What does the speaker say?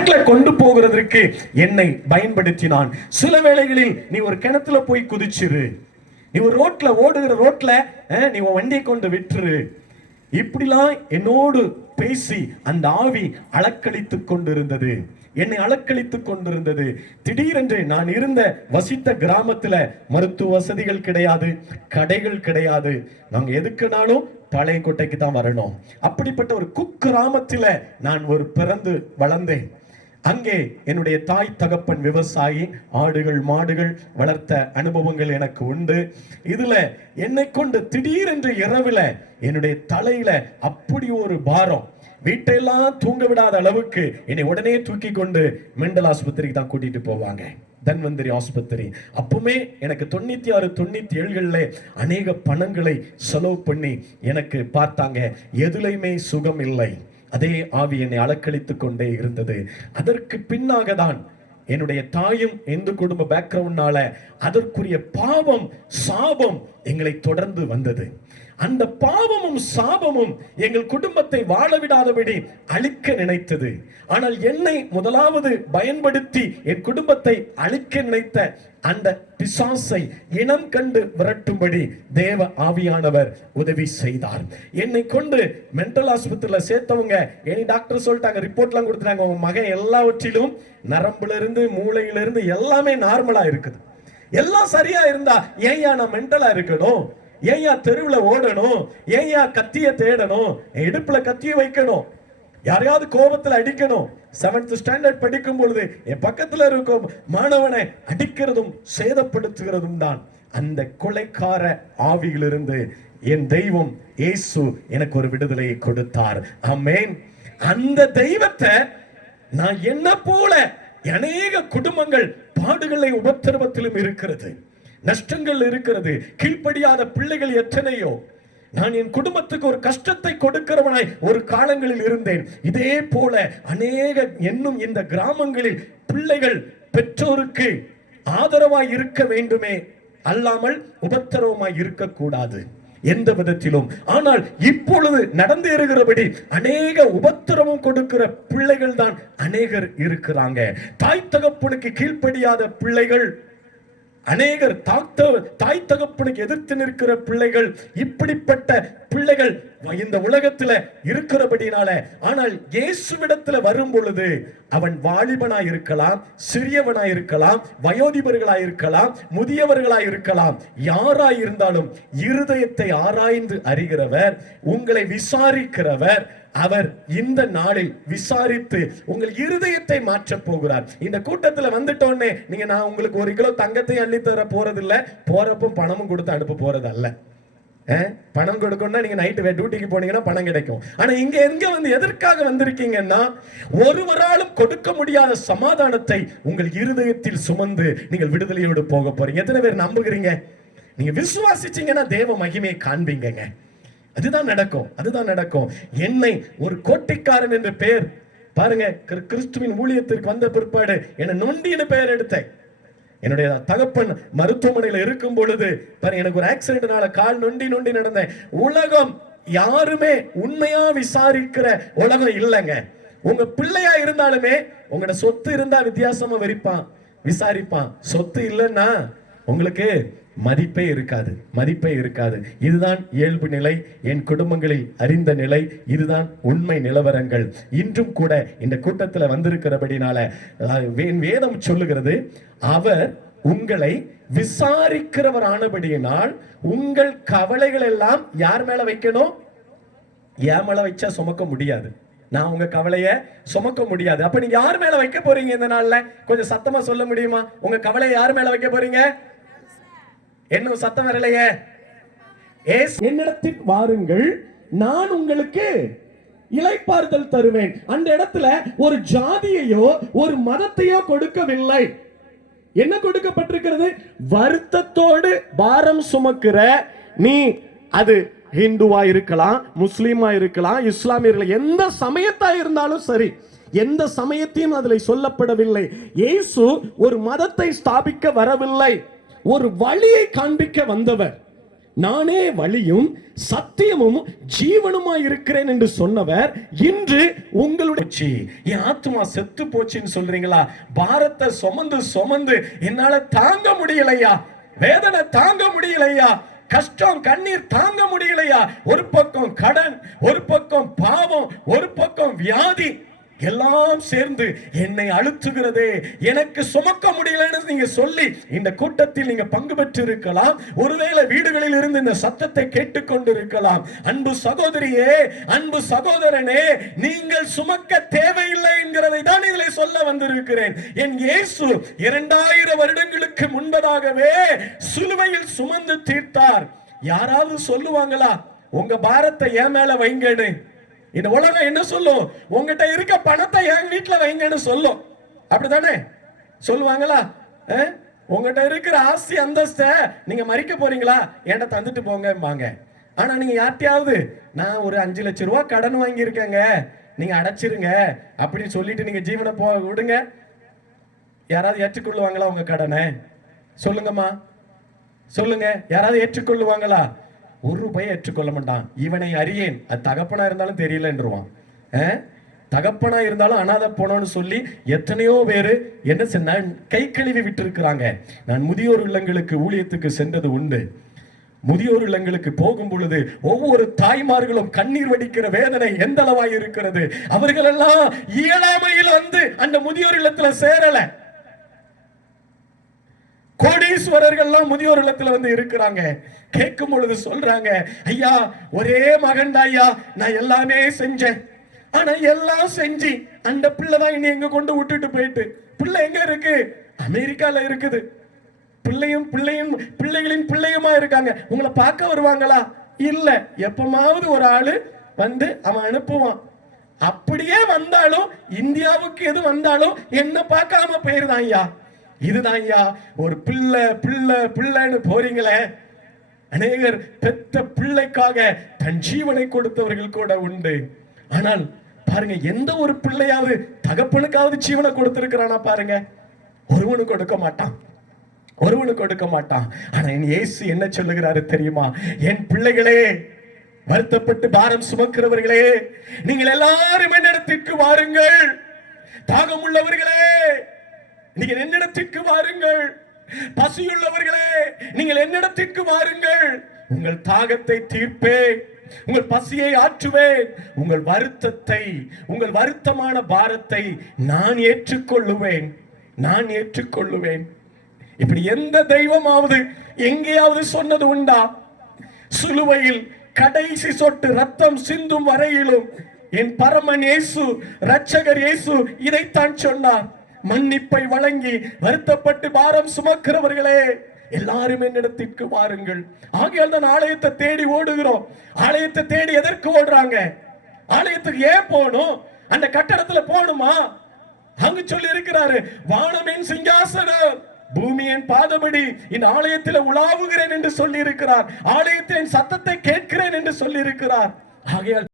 ட்ராக்ல கொண்டு போகிறதற்கு என்னை பயன்படுத்தினான். சில வேளைகளில் நீ ஒரு கிணத்துல போய் குதிச்சிரு, நீ ஒரு ரோட்ல ஓடுகிற ரோட்ல நீ உன் வண்டியை கொண்டு விட்டுரு, இப்படிலாம் என்னோடு பேசி அந்த ஆவி அலக்களித்துக் கொண்டிருந்தது, என்னை அலக்களித்துக் கொண்டிருந்தது. திடீரென்று நான் இருந்த வசித்த கிராமத்துல மருத்துவ வசதிகள் கிடையாது, கடைகள் கிடையாது. நாங்க எதுக்குனாலும் பழைய கோட்டைக்கு தான் வரணும். அப்படிப்பட்ட ஒரு குக்கிராமத்துல நான் ஒரு பிறந்து வளர்ந்தேன். அங்கே என்னுடைய தாய் தகப்பன் விவசாயி, ஆடுகள் மாடுகள் வளர்த்த அனுபவங்கள் எனக்கு உண்டு. இதுல என்னை கொண்டு திடீரென்று இரவுல என்னுடைய தலையில அப்படி ஒரு பாரம், வீட்டையெல்லாம் தூங்க விடாத அளவுக்கு என்னை உடனே தூக்கி கொண்டு மெண்டல் ஆஸ்பத்திரிக்கு தான் கூட்டிட்டு போவாங்க, தன்வந்திரி ஆஸ்பத்திரி. அப்பவுமே எனக்கு 96 97களில் அநேக பணங்களை செலவு பண்ணி எனக்கு பார்த்தாங்க. எதுலையுமே சுகம் இல்லை. அதே ஆவி என்னை அலக்களித்துக் கொண்டே இருந்தது. அதற்கு பின்னாக தான் என்னுடைய தாயும் இந்து குடும்ப பேக்ரவுண்ட்னால அதற்குரிய பாவம் சாபம் எங்களை தொடர்ந்து வந்தது. அந்த பாவமும் சாபமும் எங்கள் குடும்பத்தை வாழ விடாதபடி அழிக்க நினைத்தது. ஆனால் என்னை முதலாவது பயன்படுத்தி என் குடும்பத்தை அழிக்க நினைத்த அந்த பிசாசை இனம் கண்டு விரட்டும்படி தேவ ஆவியானவர் உதவி செய்தார். என்னை கொண்டு மென்டல் ஆஸ்பத்திரியில சேர்த்தவங்க என்னை டாக்டர் சொல்லிட்டாங்க, ரிப்போர்ட்லாம் கொடுத்துட்டாங்க, உங்க மகன் எல்லாவற்றிலும் நரம்புல இருந்து மூளையில இருந்து எல்லாமே நார்மலா இருக்குது, எல்லாம் சரியா இருந்தா ஏன் நான் மென்டலா இருக்கணும், ஏயா தெருவில் ஓடணும், ஏயா கத்திய தேடணும், இடுப்புல கத்திய வைக்கணும், யாரையாவது கோபத்துல அடிக்கணும். 7th ஸ்டாண்டர்ட் படிக்கும் பொழுது என் பக்கத்துல இருக்கும் மாணவனை அடிக்கிறதும் சேதப்படுத்துகிறதும் தான். அந்த கொலைக்கார ஆவியிலிருந்து என் தெய்வம் இயேசு எனக்கு ஒரு விடுதலையை கொடுத்தார். ஆமென். அந்த தெய்வத்தை நான் என்ன போல அநேக குடும்பங்கள் பாடுகளை உபத்திரவத்திலும் இருக்கிறது, நஷ்டங்கள் இருக்கிறது, கீழ்ப்படியாத பிள்ளைகள் எத்தனையோ. நான் என் குடும்பத்துக்கு ஒரு கஷ்டத்தை கொடுக்கிறவனாய் ஒரு காலங்களில் இருந்தேன். இதே போல அநேக என்னும் இந்த கிராமங்களில் பிள்ளைகள் பெற்றோருக்கு ஆதரவாய் இருக்க வேண்டுமே அல்லாமல் உபத்திரவமாய் இருக்கக்கூடாது எந்த விதத்திலும். ஆனால் இப்பொழுது நடந்து இருக்கிறபடி அநேக உபத்திரவம் கொடுக்கிற பிள்ளைகள் தான் அநேகர் இருக்கிறாங்க. தாய் தகப்பனுக்கு கீழ்ப்படியாத பிள்ளைகள் அநேகர், தாய் தகப்பனுக்கு எதிர்த்து நிற்கிற பிள்ளைகள், இப்படிப்பட்ட பிள்ளைகள் இந்த உலகத்துல இருக்கிறபடினால. ஆனால் இயேசுவிடத்துல வரும் பொழுது அவன் வாலிபனாய் இருக்கலாம், சிறியவனாய் இருக்கலாம், வயோதிபர்களாய் இருக்கலாம், முதியவர்களாய் இருக்கலாம், யாராய் இருந்தாலும் இருதயத்தை ஆராய்ந்து அறிகிறவர், உங்களை விசாரிக்கிறவர். அவர் இந்த நாளில் விசாரித்து உங்கள் இருதயத்தை மாற்ற போகிறார். இந்த கூட்டத்தில் வந்துட்டோன்னே நீங்க நான் உங்களுக்கு 1 கிலோ தங்கத்தை அள்ளி தர போறதில்லை, போறப்போ பணமும் கொடுத்து அனுப்ப போறது அல்ல. பணம் கொடுக்கணும்னா நீங்க நைட்டு டியூட்டிக்கு போனீங்கன்னா பணம் கிடைக்கும். ஆனா இங்க எங்க வந்து எதற்காக வந்திருக்கீங்கன்னா, ஒருவராலும் கொடுக்க முடியாத சமாதானத்தை உங்கள் இருதயத்தில் சுமந்து நீங்கள் விடுதலையோடு போக போறீங்க. எத்தனை பேர் நம்புகிறீங்க? நீங்க விசுவாசிச்சீங்கன்னா தேவ மகிமையை காண்பீங்க. அதுதான் நடக்கும், அதுதான் நடக்கும். என்னை ஒரு கோட்டைக்காரன் என்ற பெயர் பாருங்க, கிறிஸ்துவின் ஊழியத்திற்கு வந்த பிற்பாடு என்ன நொண்டின்னு பெயர் எடுத்தேன். என்னுடைய தகப்பன் மருத்துவமனையில் இருக்கும் பொழுது எனக்கு ஒரு ஆக்சிடென்ட்னால கால் நொண்டி நடந்தேன். உலகம் யாருமே உண்மையா விசாரிக்கிற உலகம் இல்லைங்க. உங்க பிள்ளையா இருந்தாலுமே உங்களோட சொத்து இருந்தா வித்தியாசமா விசாரிப்பான். சொத்து இல்லைன்னா உங்களுக்கு மதிப்பே இருக்காது. இதுதான் இயல்பு நிலை, என் குடும்பங்களில் அறிந்த நிலை, இதுதான் உண்மை நிலவரங்கள். இன்றும் கூட இந்த கூட்டத்தில் வந்திருக்கிறபடினால வேதம் சொல்லுகிறது, அவர் உங்களை விசாரிக்கிறவர் ஆனபடியினால் உங்கள் கவலைகள் எல்லாம் யார் மேல வைக்கணும்? என் மேல வச்சா சுமக்க முடியாது, நான் உங்க கவலைய சுமக்க முடியாது. அப்ப நீங்க யார் மேல வைக்க போறீங்க இந்த நாள்ல? கொஞ்சம் சத்தமா சொல்ல முடியுமா? உங்க கவலையை யார் மேல வைக்க போறீங்க? என்ன சத்தம் வரலையே? என்னிடத்தில் வாருங்கள், நான் உங்களுக்கு இளைப்பாறுதல் தருவேன். அந்த இடத்துல ஒரு ஜாதியையோ ஒரு மதத்தையோ கொடுக்கவில்லை. என்ன கொடுக்கப்பட்டிருக்கிறது? வருத்தத்தோடு பாரம் சுமக்கிற நீ, அது ஹிந்துவா இருக்கலாம், முஸ்லீமா இருக்கலாம், இஸ்லாமியர்கள், எந்த சமயத்தா இருந்தாலும் சரி, எந்த சமயத்தையும் அதில் சொல்லப்படவில்லை. இயேசு ஒரு மதத்தை ஸ்தாபிக்க வரவில்லை, ஒரு வழியை காண்பிக்க வந்தவர். நானே வழியும் சத்தியமும் ஜீவனுமாய் இருக்கிறேன் என்று சொன்னவர் இன்று உங்களுடைய என் ஆத்மா செத்து போச்சுன்னு சொல்றீங்களா? பாரத்தை சுமந்து சுமந்து என்னால தாங்க முடியலையா, வேதனை தாங்க முடியலையா, கஷ்டம் கண்ணீர் தாங்க முடியலையா, ஒரு பக்கம் கடன், ஒரு பக்கம் பாவம், ஒரு பக்கம் வியாதி, எல்லாம் சேர்ந்து என்னை அழுத்துகிறதே, எனக்கு சுமக்க முடியலன்னு நீங்க சொல்லி இந்த கூட்டத்தில் நீங்க பங்கு பெற்று இருக்கலாம். ஒருவேளை வீடுகளில் இருந்து இந்த சத்தத்தை கேட்டுக்கொண்டு இருக்கலாம். அன்பு சகோதரியே, அன்பு சகோதரனே, நீங்கள் சுமக்க தேவையில்லை என்கிறதை தான் இதில் சொல்ல வந்திருக்கிறேன். என் இயேசு 2000 வருடங்களுக்கு முன்பதாகவே சிலுவையில் சுமந்து தீர்த்தார். யாராவது சொல்லுவாங்களா உங்க பாரத்தை என் மேல வைங்கன்னு? இந்த உலகம் என்ன சொல்லும்? உங்ககிட்ட இருக்க பணத்தை என் வீட்டுல வைங்கன்னு சொல்லும். அப்படித்தானே சொல்லுவாங்களா? உங்ககிட்ட இருக்கிற ஆஸ்தி அந்தஸ்த நீங்க மறிக்க போறீங்களா, என்கிட்ட தந்துட்டு போங்க. ஆனா நீங்க யார்ட்டையாவது நான் ஒரு 5 லட்சம் ரூபாய் கடன் வாங்கி இருக்கேங்க, நீங்க அடைச்சிருங்க அப்படின்னு சொல்லிட்டு நீங்க ஜீவனை போ விடுங்க, யாராவது ஏற்றுக்கொள்ளுவாங்களா உங்க கடனை? சொல்லுங்கம்மா, சொல்லுங்க. யாராவது ஏற்றுக்கொள்ளுவாங்களா? ஒரு ரூபாயை ஏற்றுக்கொள்ள மாட்டான். இவனை அறியேன், அது தகப்பனா இருந்தாலும் தெரியலன்றுவான். தகப்பனா இருந்தாலும் அனாதை போனோன்னு சொல்லி எத்தனையோ பேரு என்ன சொன்ன கை கழுவி விட்டு இருக்கிறாங்க. நான் முதியோர் இல்லங்களுக்கு ஊழியத்துக்கு சென்றது உண்டு. முதியோர் இல்லங்களுக்கு போகும் பொழுது ஒவ்வொரு தாய்மார்களும் கண்ணீர் வடிக்கிற வேதனை எந்த அளவாய் இருக்கிறது. அவர்கள் எல்லாம் இயலாமையில் வந்து அந்த முதியோர் இல்லத்துல சேரல. கோடீஸ்வரர்கள் முதியோர் இல்லத்துல வந்து இருக்கிறாங்க. கேட்கும் பொழுது சொல்றாங்க, ஐயா ஒரே மகன் தான் ஐயா, நான் எல்லாமே செஞ்சேன், ஆனா எல்லாம் செஞ்சு அந்த பிள்ளைதான் இன்னும் எங்க கொண்டு விட்டுட்டு போயிட்டு. பிள்ளை எங்க இருக்கு? அமெரிக்கால இருக்குது. பிள்ளைகளின் பிள்ளையுமா இருக்காங்க. உங்களை பார்க்க வருவாங்களா? இல்ல. எப்பமாவது ஒரு ஆளு வந்து அவன் அனுப்புவான். அப்படியே வந்தாலும் இந்தியாவுக்கு எது வந்தாலும் என்ன பார்க்காம போயிருதான் ஐயா. இதுதான் ஐயா ஒரு பிள்ளை பிள்ளை பிள்ளைன்னு போறீங்களே. அநேகர் பெற்ற பிள்ளைக்காக தன் ஜீவனை கொடுத்தவர்கள் கூட உண்டு. ஆனால் பாருங்க, எந்த ஒரு பிள்ளையாவது தகப்பனுக்காவது ஜீவனை கொடுத்திருக்கிறானா பாருங்க? ஒருவனுக்கு கொடுக்க மாட்டான், ஒருவனுக்கு கொடுக்க மாட்டான். ஆனா என் இயேசு என்ன சொல்லுகிறாரு தெரியுமா? என் பிள்ளைகளே, வருத்தப்பட்டு பாரம் சுமக்கிறவர்களே, நீங்கள் எல்லாரும் என்னிடத்திற்கு வாருங்கள். தாகம் உள்ளவர்களே, நீங்கள் என்னிடத்திற்கு வாருங்கள். பசியுள்ளவர்களே, நீங்கள் என்னிடத்திற்கு வாருங்கள். உங்கள் தாகத்தை தீர்ப்பேன், உங்கள் பசியை ஆற்றுவேன், உங்கள் வருத்தத்தை, உங்கள் வருத்தமான பாரத்தை நான் ஏற்றுக்கொள்ளுவேன், நான் ஏற்றுக்கொள்ளுவேன். இப்படி எந்த தெய்வமாவது எங்கேயாவது சொன்னது உண்டா? சிலுவையில் கடைசி சொட்டு ரத்தம் சிந்தும் வரையிலும் என் பரமன் இயேசு, இரட்சகர் இயேசு இதைத்தான் சொன்னார். மன்னிப்பை வழங்கி வருத்தப்பட்டு பாரம் சுமக்கிறவர்களே, எல்லாரும் என்னிடத்திற்கு வாருங்கள். ஆகையால் தான் ஆலயத்தை தேடி ஓடுகிறோம். ஆலயத்தை தேடி எதற்கு ஓடுறாங்க? ஆலயத்துக்கு ஏன் போகணும்? அந்த கட்டடத்துல போகணுமா? அங்கு சொல்லி இருக்கிறாரு, வானமின் சிங்காசனம் பூமியின் பாதபடி இந்த ஆலயத்தில் உலாவுகிறேன் என்று சொல்லி இருக்கிறார். ஆலயத்தின் சத்தத்தை கேட்கிறேன் என்று சொல்லி இருக்கிறார். ஆகையால்